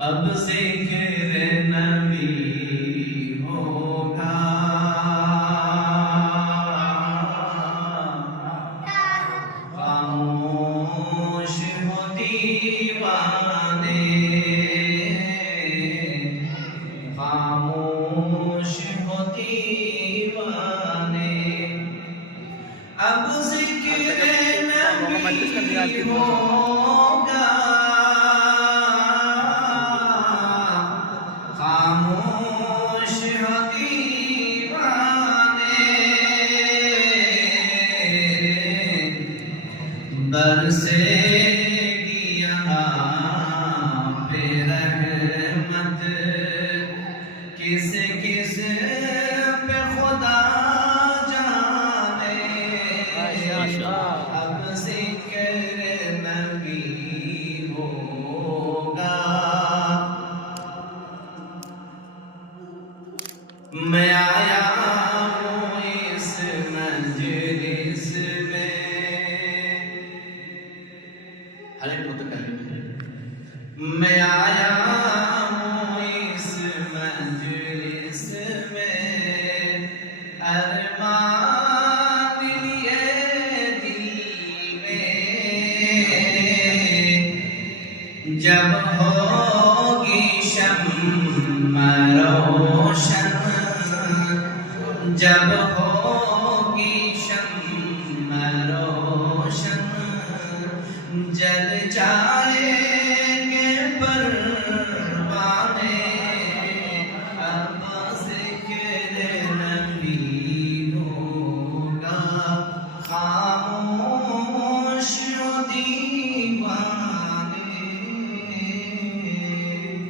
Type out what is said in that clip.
اب ذکر نبی ہوگا، خاموش ہو دیوانے، خاموش ہو دیوانے، اب ذکر نبی ہوگا، خاموش ہو دیوانے، برسے گی یہاں پہ رحمت، کس کس پہ خدا جانے، اب ذکر نبی ہوگا۔ میں آیا ہوں اس مجلس میں، ہر ایک متکلم ہے، میں آیا ہوں اس مجلس میں، ارمان لیے دل میں، جب ہوگی شمع روشن، جب ہوگی شمع روشن، جل جائیں گے پر